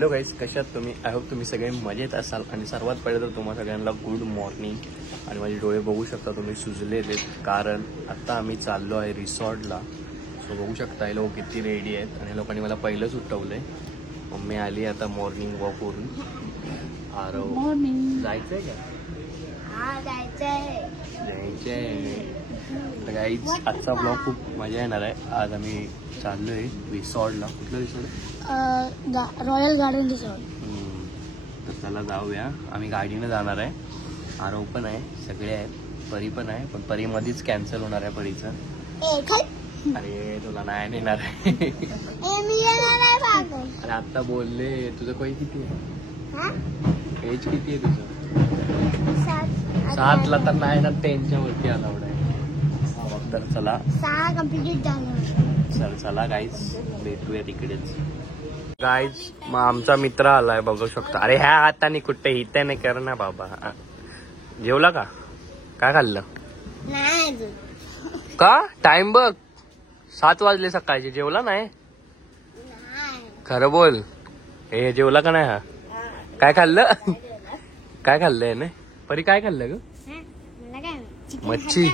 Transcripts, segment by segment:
Hello guys, कशात तुम्ही? I hope तुम्ही सगळे मजेत असाल. आणि सर्वात पहिले तर तुम्हा सगळ्यांना गुड मॉर्निंग. आणि माझे डोळे बघू शकता तुम्ही सुजलेले आहेत, कारण आता आम्ही चाललो आहे रिसॉर्टला. सो बघू शकता हे लोक किती रेडी आहेत. आणि लोकांनी मला पहिलंच उठवलं आहे. मम्मी आली आता मॉर्निंग वॉक करून. आरव मॉर्निंग जायचंय का? जायचंय. तर गाईज आजचा ब्लॉग खूप मजा येणार आहे. आज आम्ही चाललो आहे रिसॉर्टला. कुठलं रिसॉर्ट? Royal garden resort. तर चला जाऊया. आम्ही गाडीनं जाणार आहे. आरव पण आहे, सगळे आहेत, परी पण आहे. पण परी मध्येच कॅन्सल होणार आहे परीचं. अरे तुला नाही नेणार आहे. अरे आता बोलले. तुझं काही किती आहे? एज किती आहे तुझं? 7ला तर नाही ना, 10च्या वरती अलाउड आहे. तर चला 6 कम्प्लीट झालं. चला गाईज भेटूया तिकडेच. गाईज मग आमचा मित्र आलाय, बघू शकता. अरे ह्या हाताने कुठे इथे नाही कर ना बाबा. जेवला का? काय खाल्लं? नाही का? टाइम बघ, 7 वाजले सकाळचे. जेवला नाही? खरं बोल. हे जेवला का नाही? हा काय खाल्लं? काय खाल्लंय ना परी? काय खाल्लं ग? मच्छी.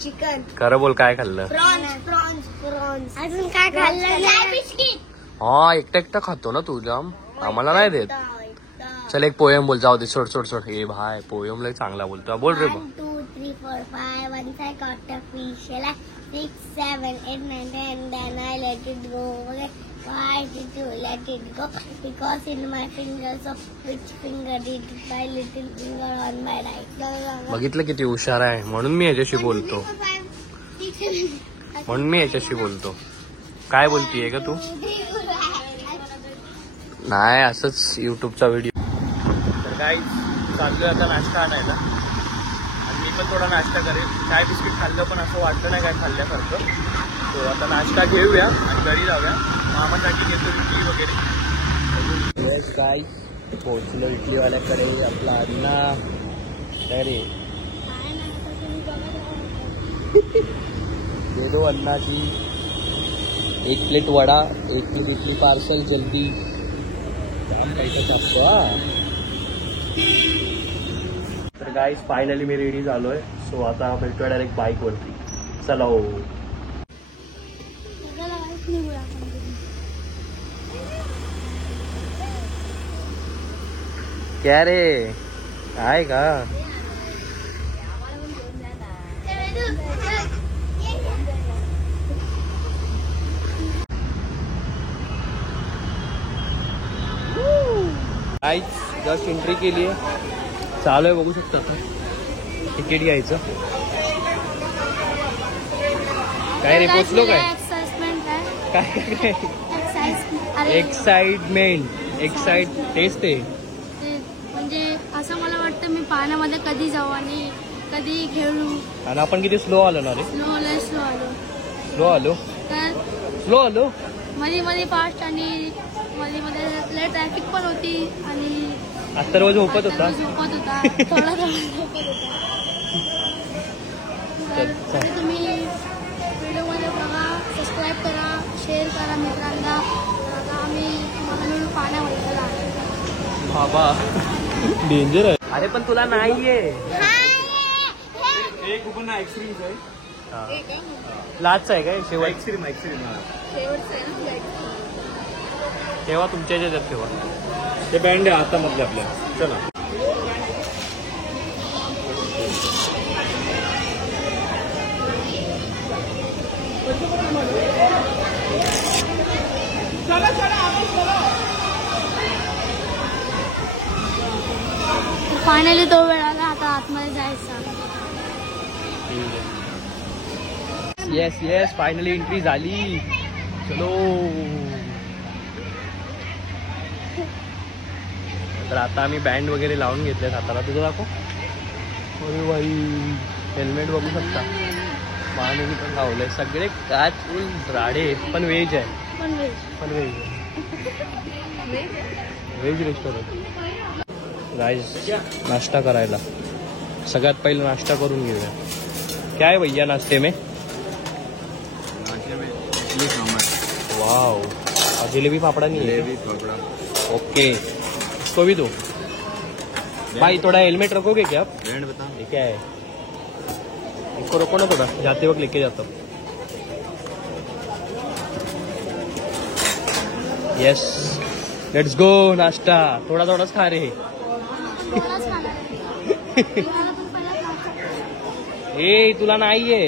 चिकन. खरं बोल, काय खाल्लं? प्रॉन्स. अजून काय खाल्लं? बिस्किट. हा एकटा खातो ना तू जाम. आम्हाला नाही देत. चल एक पोयम बोल. जाऊ दे, सोड. हे भाई पोयम लय चांगला बोलतो. बोल रे. 1 2 3 4 5 once I caught a fish. 6 7 8 9 10 then I let it go. Okay, why did you let it go? Because in my fingers of which finger did my little finger on my right? बघितलं किती हुशार आहे. म्हणून मी याच्याशी बोलतो. काय बोलतीये का तू? नाही, असंच युट्यूबचा व्हिडिओ. तर काय चाललोय आता नाश्ता आणायला. आणि मी पण थोडा नाश्ता करेल. चाय बिस्किट खाल्लं पण असं वाटलं नाही काय खाल्ल्यासारखं. तो आता नाश्ता घेऊया आणि घरी जाऊया. मामासाठी घेतो इडली वगैरे. काय पोहोचलो इडलीवाल्याकडे. आपला अण्णा काय रे? दे दो अन्ना की 1 plate vada, 1 plate idli parcel जल्दी. तर गाईज फायनली मी रेडी झालोय. सो आता भेटूया डायरेक्ट बाईक वरती. चला हो. क्या रे? आहे का? गाईज जस्ट एंट्री केली आहे. चालू आहे, बघू शकता. तिकीट घ्यायचं. काय रे, पोचलो काय? एक्साइटमेंट तेच ते. म्हणजे असं मला वाटतं मी पाण्यामध्ये कधी जाऊ आणि कधी खेळू. आणि आपण किती स्लो आलो ना रे. स्लो आलो मध्ये फास्ट आणि मध्ये ट्रॅफिक पण होती. आणि आता रोज झोपत होता. थोडा तर तुम्ही व्हिडिओमध्ये बघा, सबस्क्राईब करा, शेअर करा मित्रांना. आता आम्ही मंगळूर पाण्यामध्ये गेला बाबा. डेंजर आहे. अरे पण तुला नाहीये. एक ओपन एक्सट्रीम आहे. लाच आहे काय? शेवट एक्सट्रीम तेव्हा तुमच्या ह्याच्यात ठेवा. ते बँड आहे आता मधले आपल्या. चला फायनली तो वेळ आला. आता आतमध्ये जायचा. येस फायनली एंट्री झाली. चलो. तर आता आम्ही बँड वगैरे लावून घेतले हाताला. तुझं दाखव. अरे बाई, हेल्मेट बघू शकता. पाणी पण लावलंय. सगळे काच राडे. पण व्हेज आहे. Veg restaurant. गाइस नाश्ता करायला. सगळ्यात पहिले नाश्ता करून घेऊया. क्या है भैया नाश्ते में? इडली सांभर. वाव. जलेबी फाफड़ा नहीं है? जलेबी फाफड़ा ओके इसको भी दो भाई, थोड़ा हेलमेट रखोगे क्या आप? ब्रांड बता। ये क्या है? इसको रखो ना थोड़ा, जाते वक्त लेके जाता हूँ। यस लेट्स गो नाश्ता, थोडा थोडाच खा रे. ए तुला नाहीये,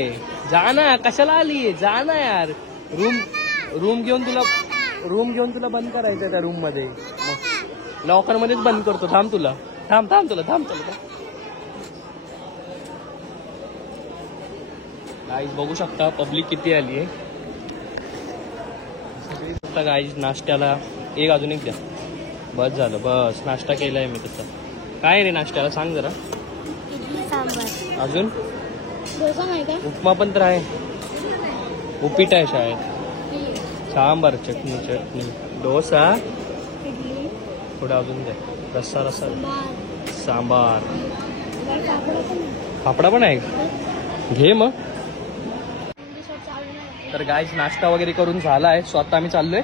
जा ना, कशाला आलीये, जा ना यार. रूम घेऊन तुला बंद करायचंय त्या रूम मध्ये, लॉकर मध्येच बंद करतो. थांब तुला. गाईज बघू शकता पब्लिक किती आली आहे. गाईज नाश्त्याला अजून एक द्या, बस झालं, बस नाश्ता केलाय मी तसा. काय रे नाश्त्याला सांग जरा. इडली सांबार. अजून डोसा नाही का? उपमा पण तर आहे, उपीट आहे शाळेत. सांबार, चटणी, डोसा, इडली थोडा अजून द्या, रस्सा सांबार. फाफडा पण आहे, घे मग. तर गाईज नाश्ता वगैरे करून झाला आहे. सो आता आम्ही चाललोय.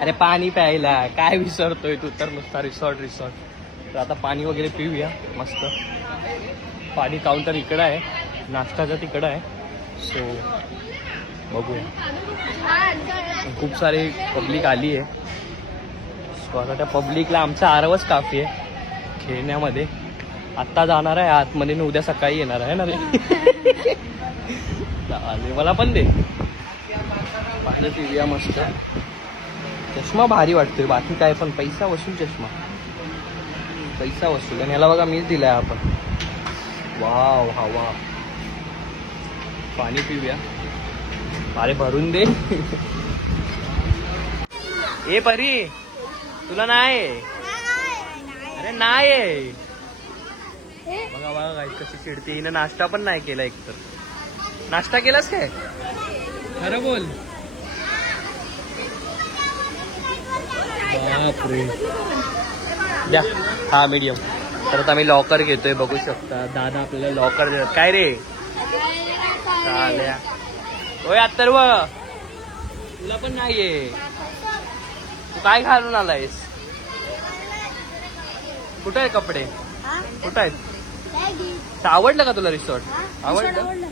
अरे पाणी प्यायला, काय विसरतोय तू तर नुसता रिसॉर्ट. तर आता पाणी वगैरे पिऊया मस्त. पाणी काउंटर इकडं आहे, नाश्ताचा तिकडं आहे. सो बघूया. खूप सारी पब्लिक आली आहे. सो आता त्या पब्लिकला आमचा आरवच काफी आहे खेळण्यामध्ये. आत्ता जाणार आहे आतमध्ये आणि उद्या सकाळी येणार आहे ना रे. मला पण दे, पाहिलं पिऊया मस्त. चष्मा भारी वाटतोय, बाकी काय पण पैसा वसूल चष्मा, पैसा वसूल. आणि याला बघा मीच दिलाय आपण. वाव हवा. पाणी पिऊया, अरे भरून दे. ए परी तुला नाही, अरे नाही. बघा काय कशी चिडते हिने. नाश्ता पण नाही केला. एक तर नाश्ता केलास काय, खरं बोल. बापरे, द्या हा मीडियम. तर आता आम्ही लॉकर घेतोय, बघू शकता. दादा आपल्याला लॉकर देतात. काय रे चाल्या, होय अथर्व तुला पण नाहीये. तू काय घालून आलायस? कुठे आहे कपडे, कुठे आहेत? आवडलं का तुला रिसॉर्ट? आवडलं,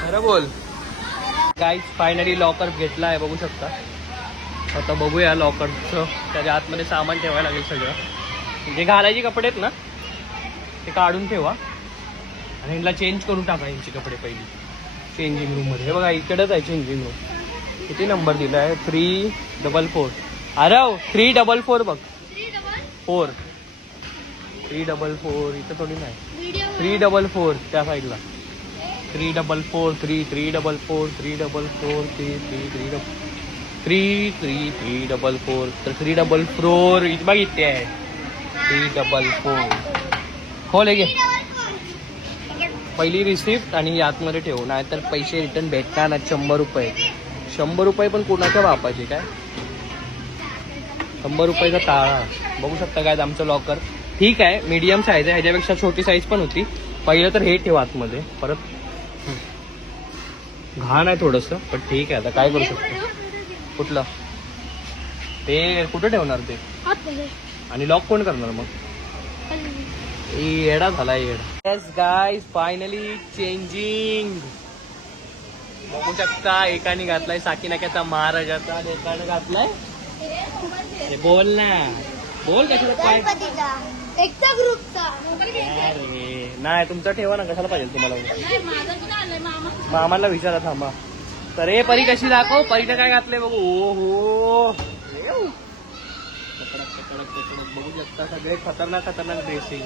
खरं बोल. गाईज फायनली लॉकर घेतला आहे, बघू शकता. आता बघूया लॉकरचं, त्याच्या आतमध्ये सामान ठेवायला लागेल सगळं. जे घालायचे कपडे आहेत ना ते काढून ठेवा आणि ह्यांना चेंज करून टाका यांचे कपडे पहिली चेंजिंग रूम मध्ये. हे बघा इकडेच आहे चेंजिंग रूम. किती नंबर दिला आहे? 344. अरे 344 बघ, 4 344. इथं थोडी नाही, 344 त्या साईडला. 344 344 344 344. तर 344 इथे बघ, इथे आहे 344. खोल घे पहिली रिसिप्ट आणि आतमध्ये ठेवू, नाहीतर पैसे रिटर्न भेटणार ना. 100 रुपये, 100 रुपये पण कोणाच्या बापाचे काय. 100 रुपयाचा टाळा. बघू शकता काय आमचं लॉकर. ठीक आहे, मीडियम साईज आहे, ह्याच्यापेक्षा छोटी साईज पण होती. पहिलं तर हे ठेवा आतमध्ये, परत घाण आहे थोडंसं, पण ठीक आहे. आता काय करू शकतो. कुठलं ते कुठं ठेवणार ते, आणि लॉक कोण करणार मग? येडा झाला येडा. Yes guys finally changing. बघू शकता एकाने घातलाय साकीनाक्याचा महाराजाचा आणि एकाने घातलाय, बोल ना बोल कशाला काय एकटा ग्रुपचा. नाही तुमचा ठेवा ना, कशाला पाहिजे तुम्हाला? मामाला विचारा थांबा. तर हे परी कशी दाखव, परीने काय घातलंय बघू. ओ हो बघू शकता सगळे खतरनाक ड्रेसिंग.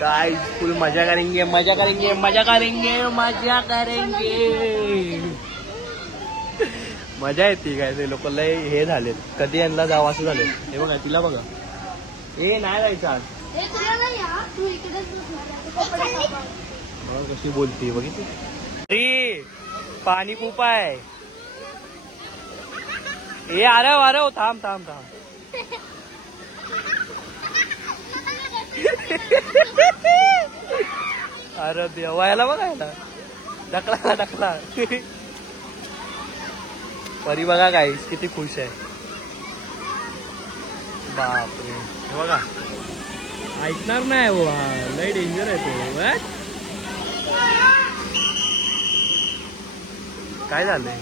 काय फुल मजा करेंगे. मजा येते काय. ते लोक लय हे झालेत, कधी यांना जावं असं झालं. हे बघा तिला बघा, हे नाही जायचं आज. कशी बोलते बघितली. अरे पाणी खूप आहे. हे अरे थांब. अरे देवा, याला बघायला ढकला. परी बघा काय किती खुश आहे. बापरे, हे बघा ऐकणार नाही हो, हा लय डेंजर आहे तो. काय झालंय?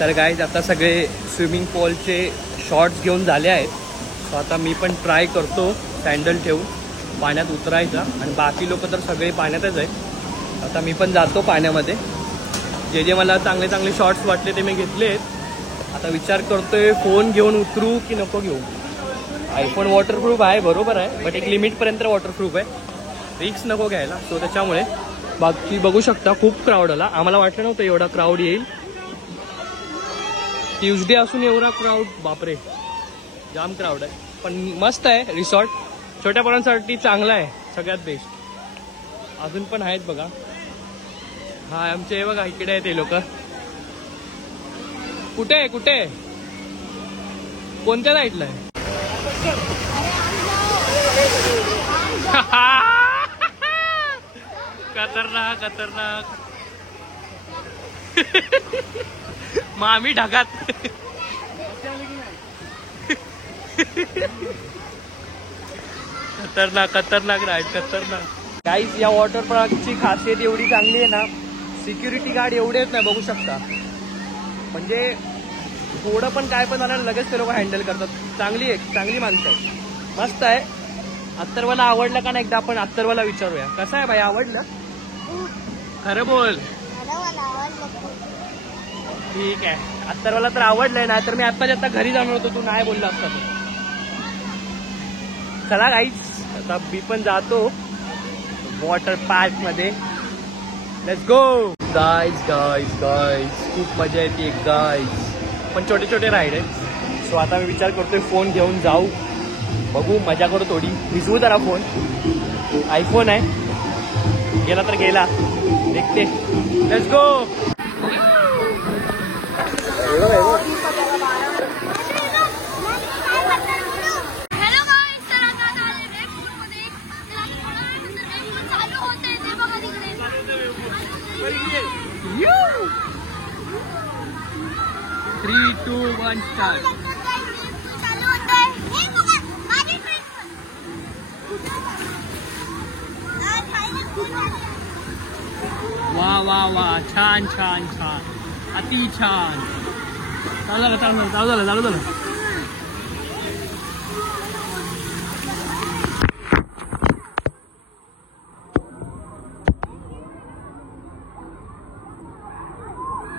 तर गाईज आता सगळे स्विमिंग पूलचे शॉर्ट्स घेऊन झाले आहेत. सो आता मी पण ट्राय करतो सँडल ठेवून पाण्यात उतरायचा, आणि बाकी लोक तर सगळे पाण्यातच आहेत. आता मी पण जातो पाण्यामध्ये. जे जे मला चांगले चांगले शॉर्ट्स वाटले ते मी घेतले आहेत. आता विचार करतोय फोन घेऊन उतरू की नको घेऊ. आयफोन वॉटरप्रूफ आहे बरोबर आहे, बट एक लिमिटपर्यंत वॉटरप्रूफ आहे, रिक्स नको घ्यायला. सो त्याच्यामुळे बाकी बघू शकता खूप क्राऊड आला. आम्हाला वाटलं नव्हतं एवढा क्राऊड येईल. ट्यूजडे असून एवढा क्राऊड, बापरे जाम क्राऊड आहे. पण मस्त आहे रिसॉर्ट, छोट्या पोरांसाठी चांगला आहे, सगळ्यात बेस्ट. अजून पण आहेत बघा. हा आमचे बघा इकडे आहेत ते लोक. कुठे कुठे कोणत्या साईडला आहे? खतरनाक खतरनाक. मग आम्ही ढगात. खतरनाक खतरनाक राईड, खतरनाक. गाईज या वॉटर पार्कची खासियत एवढी चांगली आहे ना, सिक्युरिटी गार्ड एवढे आहेत ना, बघू शकता. म्हणजे थोडं पण काय पण झालं लगेच ते लोक हँडल करतात. चांगली आहे, चांगली माणसं आहेत, मस्त आहे. अत्तरवाला आवडलं का ना, एकदा आपण अत्तरवाला विचारूया. कसं आहे भाई, आवडलं? खरं बोल. ठीक आहे, अत्तरवाला तर आवडलंय ना, तर मी आता घरी जाणार होतो, तू नाही बोलला असता तो. चला गाईज आता मी पण जातो वॉटर पार्क मध्ये. Let's go. Guys guys guys खूप मजा येते गाईज, पण छोटे छोटे राईड आहेत. सो आता मी विचार करतोय फोन घेऊन जाऊ, बघू मजा करू थोडी, भिजवू जरा फोन. आयफोन आहे, गेला तर गेला, देखते. Let's go. Three, two, one, start. वा वा वा, छान छान छान, अति छान. चालू झालं.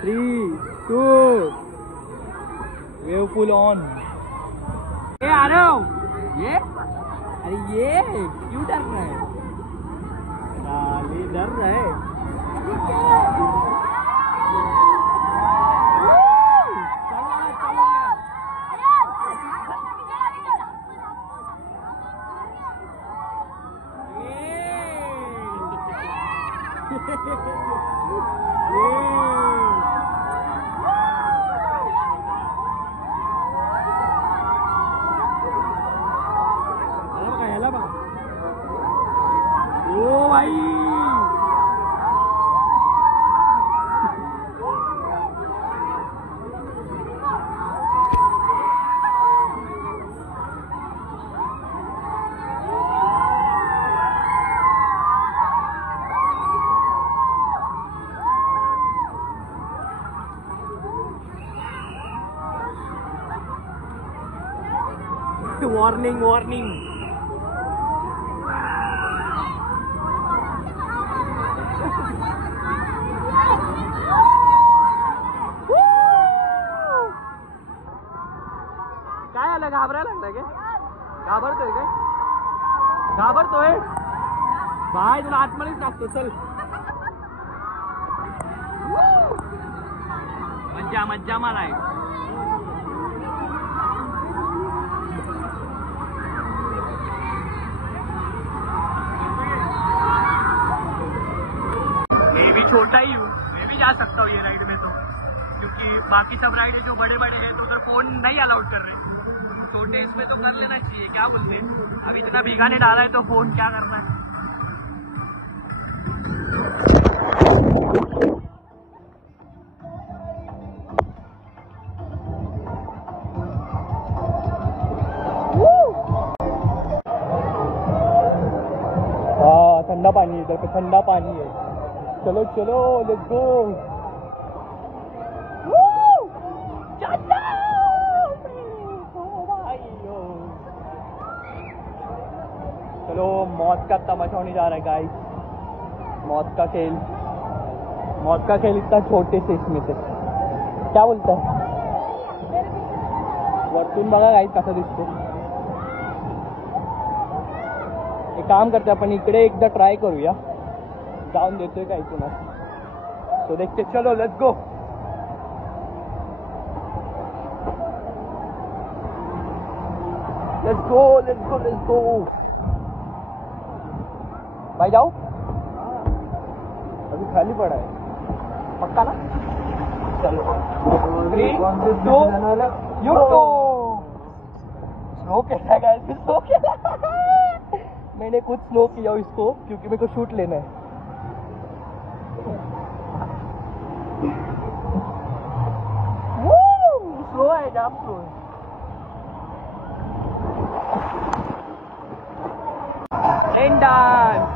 3, 2, wave full on. ए आरव, ये अरे ये क्यों डर रहा है? साले डर रहा है. ओ भाई वॉर्निंग वॉर्निंग. काय आलं, घाबरायला लागला काय? घाबरतोय काय? घाबरतोय बाय, तुला आतमध्येच टाकतो चल. मज्जा मज्जा माराय. मैं भी छोटा ही हूँ, मैं भी जा सकता हूँ ये राइड में तो, क्योंकि बाकी सब राइड जो बड़े बड़े हैं तो उधर फोन नहीं अलाउड कर रहे. छोटे इसमें तो कर लेना चाहिए, क्या बोलते हैं. अब इतना भीगा ने डाला है तो फोन क्या करना है. हाँ ठंडा पानी, इधर पे ठंडा पानी है. चलो चलो लेट्स गो. चलो मौत का तमाशा होने जा रहा है गाइस. मौत का खेल इतना छोटे से इसमें से क्या बोलता है. वरतून बघा गाइस कसा दिसतो. एक काम करते आपण इकडे एकदा ट्राय करूया, जाऊन देतोय काय तुला तो देखते. चलो let's go. Let's go let's go let's go. भाई जाओ, अभी खाली पड़ा है पक्का ना. चलो 3 2 यू तो स्लो कैसा गाइस, स्लो किया. मैंने कुछ स्लो किया इसको क्योंकि मेरे को शूट लेना है. स्लो है, जाम स्लो है. End dance.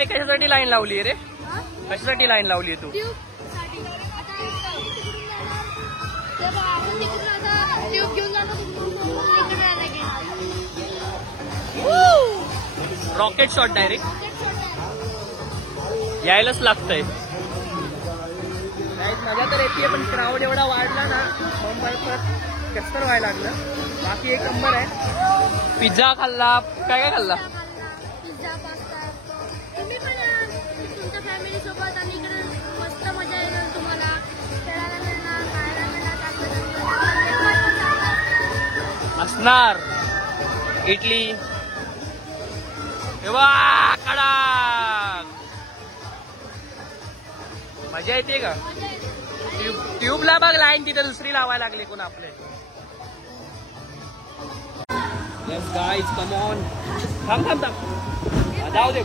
कशासाठी लाईन लावली रे, कशासाठी लाईन लावली तू. रॉकेट शॉट डायरेक्ट यायलाच लागतंय. मजा तर येते पण क्राऊड एवढा वाढला ना मुंबई परत कस्तर व्हायला लागलं. बाकी एक नंबर आहे. पिझ्झा खाल्ला, काय काय खाल्ला. Pizza pasta. तुम्ही पण तुमच्या फॅमिली सोबत आणि इकडे मस्त मजा येणार तुम्हाला. खेळायला मिळणार, खायला मिळणार असणार. इडली कडा मजा येते का. ट्यूबला बघ लाईन तिथे दुसरी लावायला लागली कोण आपले. Yes guys, come on. थांब जाऊ दे. ओ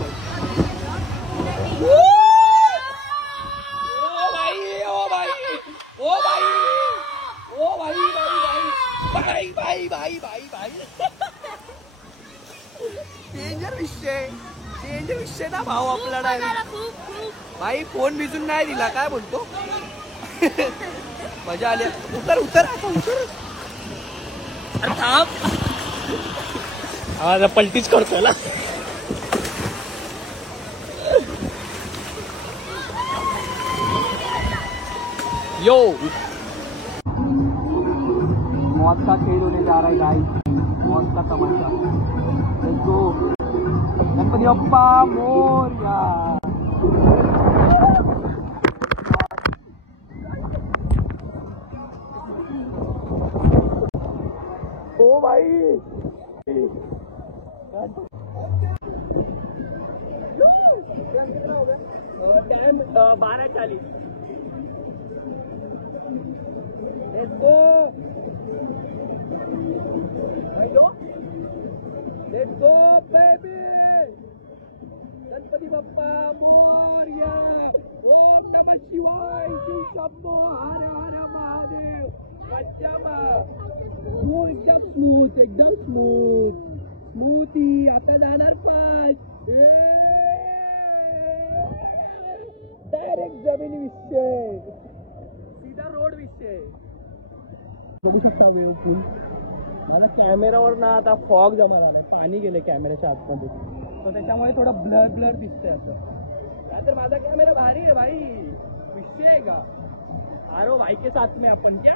भाई ओ भाई ओ भाई ओ भाई भाई भाई भाई भाई भाई. डेंजर विषय ना भाऊ आपला डायरेक्ट. भाई फोन भिजून नाही दिला, काय बोलतो. मजा आली. उतर उतर उतर. अरे थांब, आवाज पलटीच करतोय ना. यो मौत का खेल होने जा रहा है गाइस. मौत का तमाशा. Let's go. गणपति बप्पा मोरया. ओ भाई 12:40. Let's go. Let's go, baby. Ganpati Bappa Morya. ओम नमः शिवाय. शिव शंभो. हर हर महादेव. अच्छा हो एकदम स्मूथी. आता जाणार पाच. डायरेक्ट जमीन विषय, सीधा रोड विषय. बघू शकता व्यवस्थित. मला कॅमेरावर ना आता फॉग जमा झालाय, पाणी गेले कॅमेऱ्याच्या आतमध्ये, तर त्याच्यामुळे थोडा ब्लर दिसतंय असं. काय तर माझा कॅमेरा भारी आहे भाई, विषय आहे का. आरो भाई के साथ में अपन क्या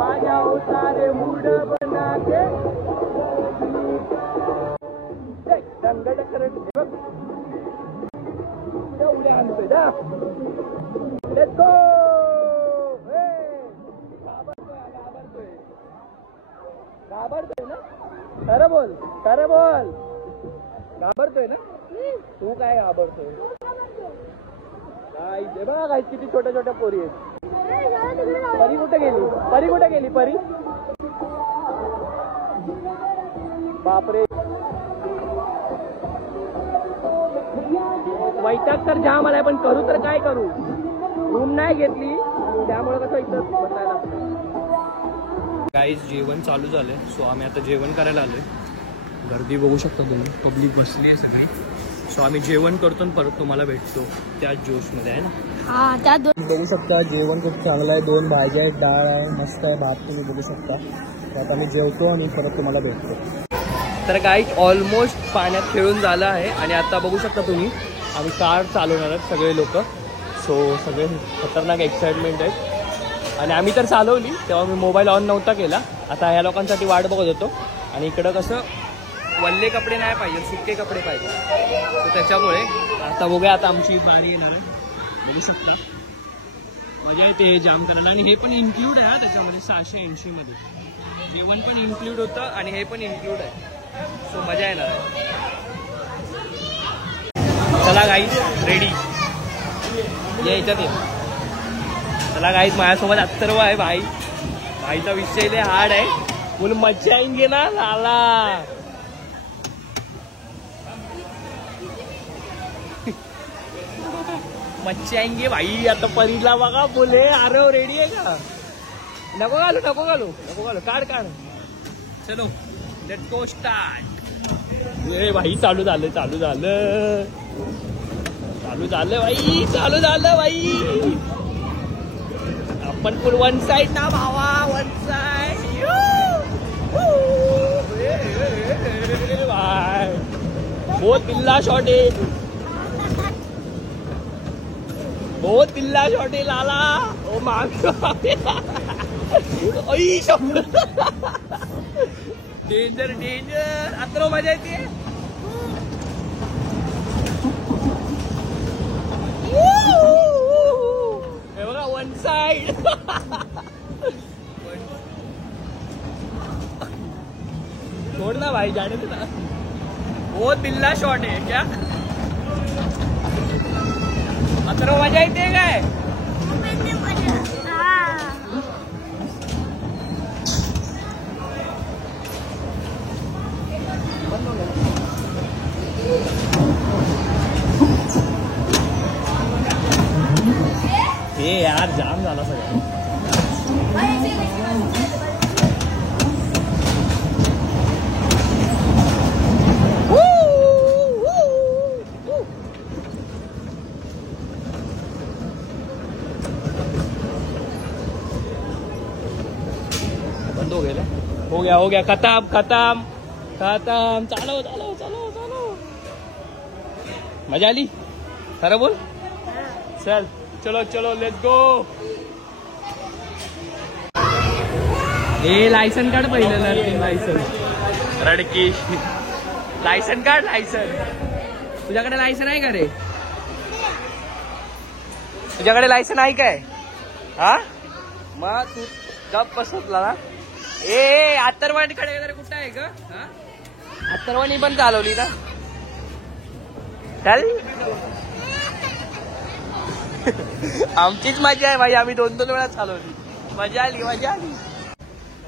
आ जाओ सारे मूड बना के दंगल करत उड्या आणतोय ना. Let's go. घाबरतोय ना. खरं बोल घाबरतोय ना तू. काय घाबरतोय काय. ते बघा काय किती छोट्या छोट्या पोरी आहेत. परी कुठे गेली परी. बापरे. वैताग तर जाम आलाय, पण करू तर काय करू. रूम नाही घेतली त्यामुळे कसं इथं बसायला. गाईज जेवण चालू झालंय, सो आम्ही आता जेवण करायला आलोय. गर्दी बघू शकता तुम्ही, पब्लिक बसली आहे सगळी. सो आम्ही जेवण करतो आणि परत तुम्हाला भेटतो त्याच जोशमध्ये आहे ना. हा त्या बघू शकता जेवण खूप चांगलं आहे. 2 भाज्या आहेत, डाळ आहे, मस्त आहे, भात तुम्ही बघू शकता. आता आम्ही जेवतो आणि परत तुम्हाला भेटतो. तर गाईज ऑलमोस्ट पाण्यात खेळून झालं आहे आणि आता बघू शकता तुम्ही आम्ही कार चालवणार आहेत सगळे लोक. सो सगळे खतरनाक एक्साइटमेंट आहेत आणि आम्ही तर चालवली तेव्हा मी मोबाईल ऑन नव्हता केला. आता ह्या लोकांसाठी वाट बघत होतो आणि इकडं कसं वल्ले कपडे नाही पाहिजे, सुके कपडे पाहिजे, तर त्याच्यामुळे आता बघूया. आता आमची बारी येणार आहे, बघू शकता. मजा येते हे जाम करायला आणि हे पण इन्क्लूड आहे हा त्याच्यामध्ये. 680 मध्ये जेवण पण इन्क्लूड होतं आणि हे पण इन्क्लूड आहे. सो मजा येणार आहे. चला गाईज रेडी यायच्यात. चला गाईज माझ्यासोबत अथर्व आहे. भाईचा विषय लय हार्ड आहे. फुल मजा येंगे ना लाला. मच्छी आएंगे भाई. आता परीला बघा बोले अरे रेडी आहे का. नको घालू काढ. चलो लेट्स गो स्टार्ट. ए भाई चालू झालं भाई. आपण फुल वन साइड ना भावा, वन साइड. भाई बहुत बिल्ला शॉट है लाला. ओ माग डेंजर. आता मजा येते. बघा वन साइड. छोड़ ना भाई, जाने दे ना. बहुत बिल्ला शॉट है क्या. आता मजा येते काय. हे यार जाम झाला सगळं. बंद हो गया. हो गया खत्म. चालो. मजा आली. खरं बोल. चलो लेट्स गो. हे लायसन काढ पहिलं. लायसन रडकी. लायसन काढ. तुझ्याकडे लायसन आहे का रे. तुझ्याकडे लायसन आहे काय. हा मग तू गप बसतला ना. ए आतरवाडीकडे वगैरे कुठं आहे ग? आतरवाडी पण चालवली ना. चल आमचीच मजा आहे भाई. आम्ही 2-2 वेळा चालवली. मजा आली.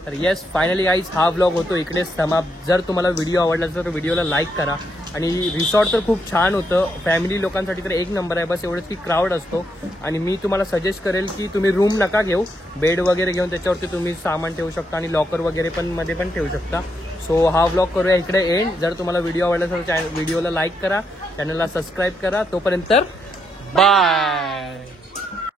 तर येस फायनली गाईज हा व्लॉग होतो इकडेच समाप्त. जर तुम्हाला व्हिडिओ आवडला तर व्हिडिओला लाईक करा. आणि रिसॉर्ट तर खूप छान होतं. फॅमिली लोकांसाठी तर एक नंबर आहे. बस एवढंच की क्राऊड असतो. आणि मी तुम्हाला सजेस्ट करेल की तुम्ही रूम नका घेऊ. बेड वगैरे घेऊन त्याच्यावरती तुम्ही सामान ठेवू शकता आणि लॉकर वगैरे पण मध्ये पण ठेवू शकता. सो हा व्लॉग करूया इकडे एंड. जर तुम्हाला व्हिडिओ आवडला तर व्हिडिओला लाईक करा, चॅनलला सबस्क्राईब करा. तोपर्यंत बाय.